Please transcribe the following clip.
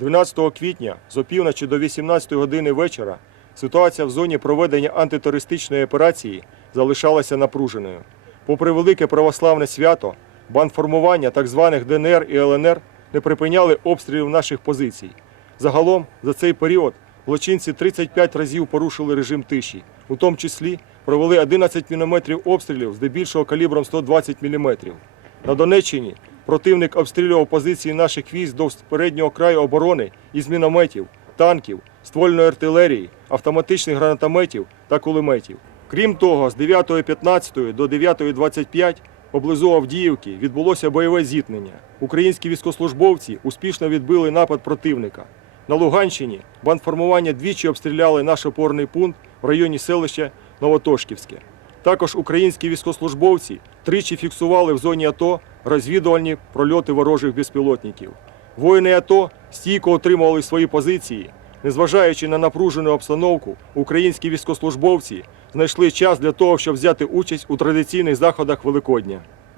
12 квітня з опівночі до 18 години вечора ситуація в зоні проведення антитерористичної операції залишалася напруженою. Попри велике православне свято, бандформування так званих ДНР і ЛНР не припиняли обстрілів наших позицій. Загалом за цей період злочинці 35 разів порушили режим тиші, у тому числі провели 11 мінометрів обстрілів здебільшого калібром 120 мм. На Донеччині противник обстрілював позиції наших військ до переднього краю оборони із мінометів, танків, ствольної артилерії, автоматичних гранатометів та кулеметів. Крім того, з 9.15 до 9.25 поблизу Авдіївки відбулося бойове зіткнення. Українські військовослужбовці успішно відбили напад противника. На Луганщині бандформування двічі обстріляли наш опорний пункт в районі селища Новотошківське. Також українські військовослужбовці тричі фіксували в зоні АТО розвідувальні прольоти ворожих безпілотників. Воїни АТО стійко отримували свої позиції. Незважаючи на напружену обстановку, українські військовослужбовці знайшли час для того, щоб взяти участь у традиційних заходах Великодня.